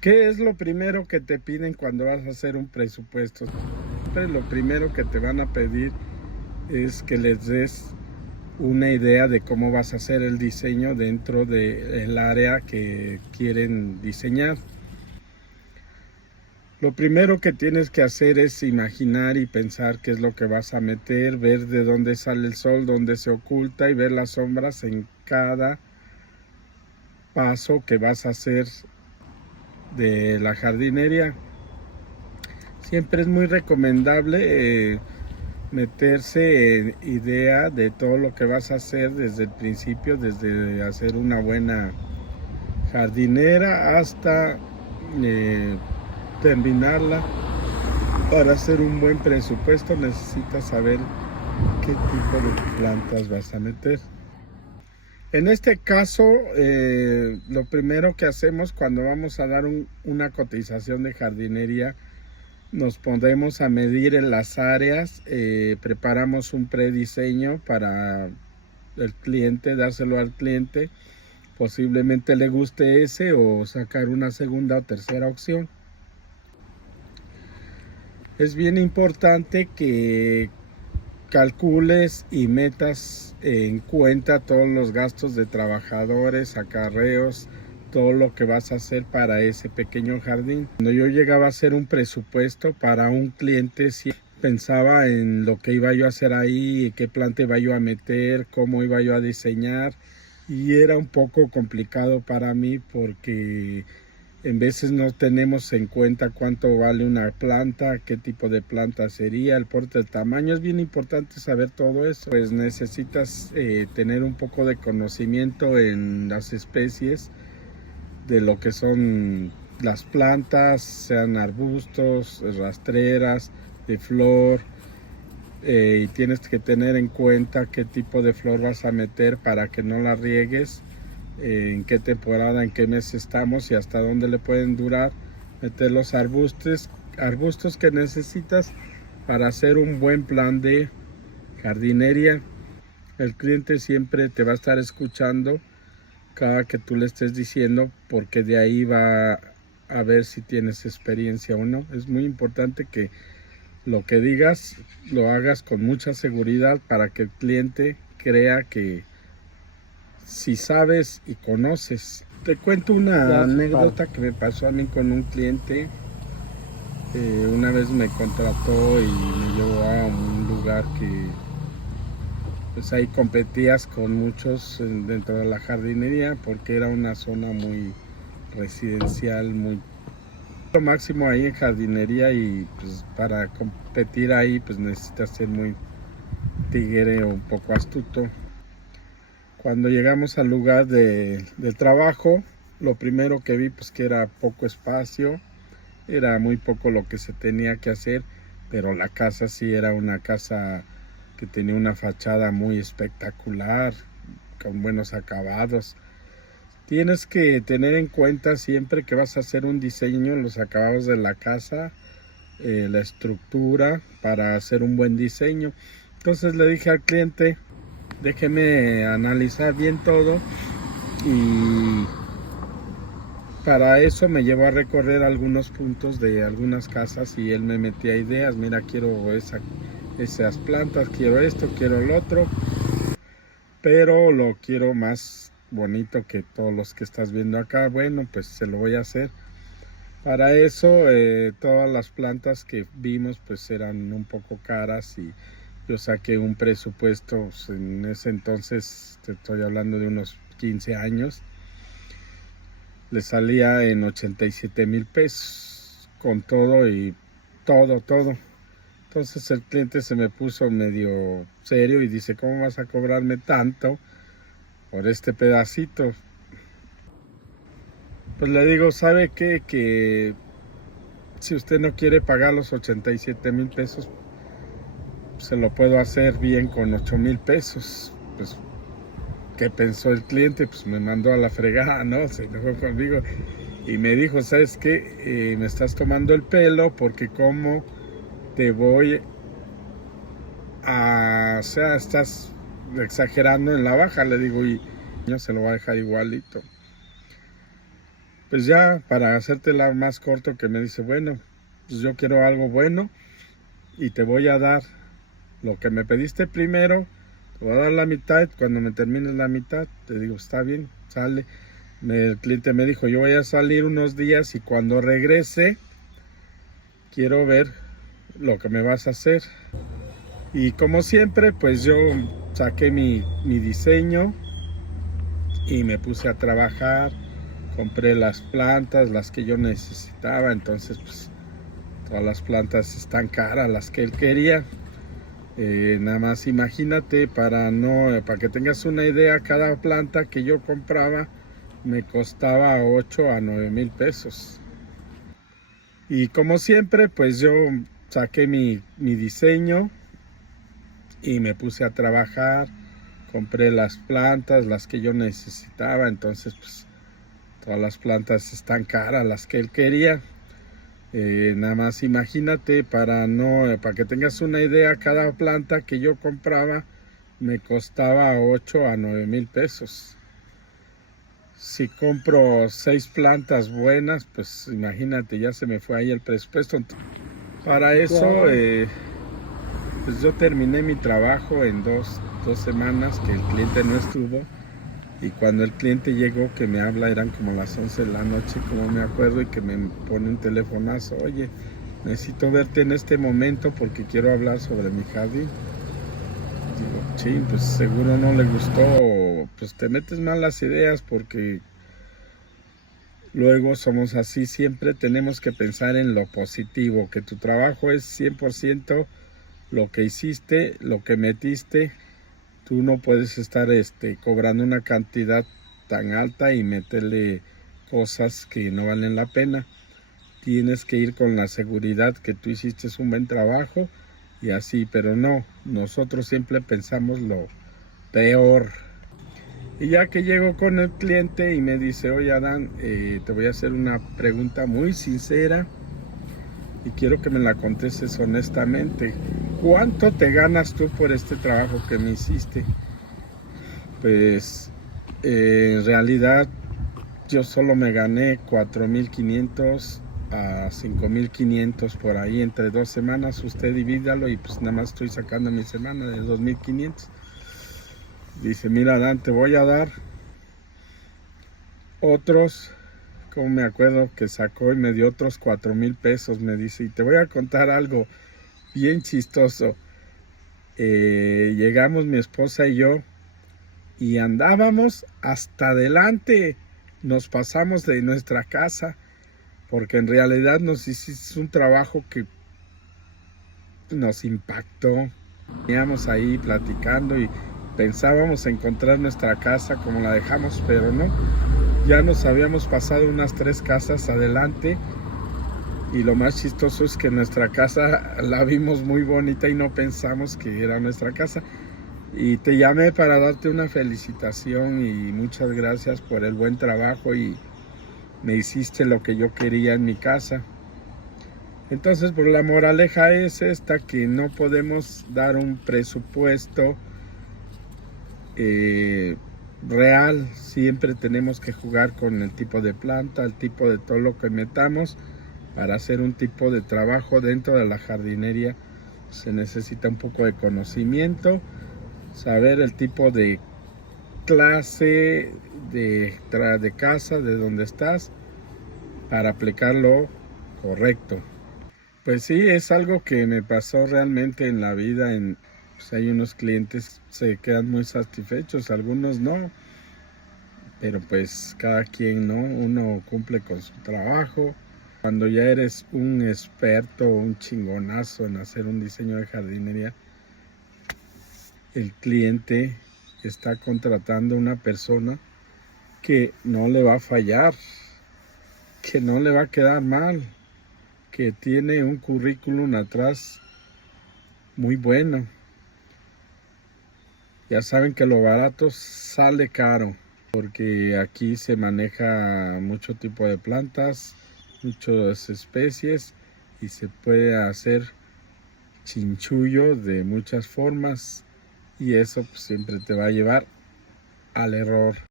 ¿Qué es lo primero que te piden cuando vas a hacer un presupuesto? Siempre lo primero que te van a pedir es que les des una idea de cómo vas a hacer el diseño dentro del área que quieren diseñar. Lo primero que tienes que hacer es imaginar y pensar qué es lo que vas a meter, ver de dónde sale el sol, dónde se oculta y ver las sombras en cada paso que vas a hacer de la jardinería. Siempre es muy recomendable meterse en idea de todo lo que vas a hacer desde el principio, desde hacer una buena jardinera hasta terminarla. Para hacer un buen presupuesto necesitas saber qué tipo de plantas vas a meter. En este caso, lo primero que hacemos cuando vamos a dar una cotización de jardinería, nos ponemos a medir en las áreas, preparamos un prediseño para el cliente, dárselo al cliente, posiblemente le guste ese o sacar una segunda o tercera opción. Es bien importante que calcules y metas en cuenta todos los gastos de trabajadores, acarreos, todo lo que vas a hacer para ese pequeño jardín. Cuando yo llegaba a hacer un presupuesto para un cliente, sí pensaba en lo que iba yo a hacer ahí, qué planta iba yo a meter, cómo iba yo a diseñar, y era un poco complicado para mí porque en veces no tenemos en cuenta cuánto vale una planta, qué tipo de planta sería, el porte, el tamaño. Es bien importante saber todo eso. Pues necesitas tener un poco de conocimiento en las especies de lo que son las plantas, sean arbustos, rastreras, de flor. Y tienes que tener en cuenta qué tipo de flor vas a meter para que no la riegues, en qué temporada, en qué mes estamos y hasta dónde le pueden durar. Meter los arbustos que necesitas para hacer un buen plan de jardinería. El cliente siempre te va a estar escuchando cada que tú le estés diciendo, porque de ahí va a ver si tienes experiencia o no. Es muy importante que lo que digas lo hagas con mucha seguridad para que el cliente crea que si sabes y conoces. Te cuento una anécdota que me pasó a mí con un cliente. Una vez me contrató y me llevó a un lugar que pues ahí competías con muchos dentro de la jardinería porque era una zona muy residencial, muy lo máximo ahí en jardinería, y pues para competir ahí pues necesitas ser muy tigre o un poco astuto. Cuando llegamos al lugar del trabajo, lo primero que vi pues que era poco espacio, era muy poco lo que se tenía que hacer, pero la casa sí era una casa que tenía una fachada muy espectacular, con buenos acabados. Tienes que tener en cuenta siempre que vas a hacer un diseño, los acabados de la casa, la estructura, para hacer un buen diseño. Entonces le dije al cliente, déjeme analizar bien todo, y para eso me llevó a recorrer algunos puntos de algunas casas y él me metía ideas. Mira, quiero esas plantas, quiero esto, quiero el otro, pero lo quiero más bonito que todos los que estás viendo acá. Bueno, pues se lo voy a hacer. Para eso todas las plantas que vimos pues eran un poco caras, y yo saqué un presupuesto pues, en ese entonces, te estoy hablando de unos 15 años, le salía en 87,000 pesos con todo y todo. Entonces el cliente se me puso medio serio y dice, ¿cómo vas a cobrarme tanto por este pedacito? Pues le digo, ¿sabe qué? Que si usted no quiere pagar los 87,000 pesos, se lo puedo hacer bien con 8,000 pesos. Pues, ¿qué pensó el cliente? Pues me mandó a la fregada, ¿no? Se enojó conmigo y me dijo, ¿sabes qué? Me estás tomando el pelo, porque cómo te voy o sea, estás exagerando en la baja. Le digo, y yo se lo voy a dejar igualito. Pues ya para hacértela más corto, que me dice, bueno, pues yo quiero algo bueno y te voy a dar lo que me pediste primero, te voy a dar la mitad. Cuando me termines la mitad, te digo, está bien, sale. El cliente me dijo, yo voy a salir unos días y cuando regrese quiero ver lo que me vas a hacer. Y como siempre, pues yo saqué mi diseño y me puse a trabajar. Compré las plantas, las que yo necesitaba. Entonces pues todas las plantas están caras, las que él quería. Nada más imagínate, para que tengas una idea, cada planta que yo compraba me costaba 8 a 9 mil pesos. Y como siempre, pues yo saqué mi diseño y me puse a trabajar. Compré las plantas, las que yo necesitaba. Entonces pues todas las plantas están caras, las que él quería. Nada más imagínate, para que tengas una idea, cada planta que yo compraba me costaba 8 a 9 mil pesos. Si compro 6 plantas buenas, pues imagínate, ya se me fue ahí el presupuesto. Para eso, pues yo terminé mi trabajo en dos semanas que el cliente no estuvo. Y cuando el cliente llegó, que me habla, eran como las 11 de la noche, como me acuerdo, y que me pone un telefonazo. Oye, necesito verte en este momento porque quiero hablar sobre mi jardín. Digo, sí, pues seguro no le gustó, pues te metes malas ideas, porque luego somos así, siempre tenemos que pensar en lo positivo, que tu trabajo es 100% lo que hiciste, lo que metiste. Tú no puedes estar cobrando una cantidad tan alta y meterle cosas que no valen la pena. Tienes que ir con la seguridad que tú hiciste un buen trabajo y así, pero no, nosotros siempre pensamos lo peor. Y ya que llego con el cliente y me dice, oye Adán, te voy a hacer una pregunta muy sincera y quiero que me la contestes honestamente. ¿Cuánto te ganas tú por este trabajo que me hiciste? Pues en realidad yo solo me gané 4,500 a 5,500 por ahí entre 2 semanas. Usted divídalo y pues nada más estoy sacando mi semana de 2,500. Dice, mira Dan, te voy a dar otros, como me acuerdo que sacó y me dio otros 4,000 pesos. Me dice, y te voy a contar algo bien chistoso. Llegamos mi esposa y yo y andábamos hasta adelante, nos pasamos de nuestra casa, porque en realidad nos hiciste un trabajo que nos impactó. Veníamos ahí platicando y pensábamos encontrar nuestra casa como la dejamos, pero no, ya nos habíamos pasado unas 3 casas adelante. Y lo más chistoso es que nuestra casa la vimos muy bonita y no pensamos que era nuestra casa. Y te llamé para darte una felicitación y muchas gracias por el buen trabajo, y me hiciste lo que yo quería en mi casa. Entonces, pues la moraleja es esta, que no podemos dar un presupuesto real. Siempre tenemos que jugar con el tipo de planta, el tipo de todo lo que metamos para hacer un tipo de trabajo dentro de la jardinería. Se necesita un poco de conocimiento, saber el tipo de clase de casa, de donde estás, para aplicarlo correcto. Pues sí, es algo que me pasó realmente en la vida. Pues hay unos clientes se quedan muy satisfechos, algunos no, pero pues cada quien, ¿no? Uno cumple con su trabajo. Cuando ya eres un experto, un chingonazo en hacer un diseño de jardinería, el cliente está contratando una persona que no le va a fallar, que no le va a quedar mal, que tiene un currículum atrás muy bueno. Ya saben que lo barato sale caro, porque aquí se maneja mucho tipo de plantas, muchas especies, y se puede hacer chinchullo de muchas formas, y eso pues siempre te va a llevar al error.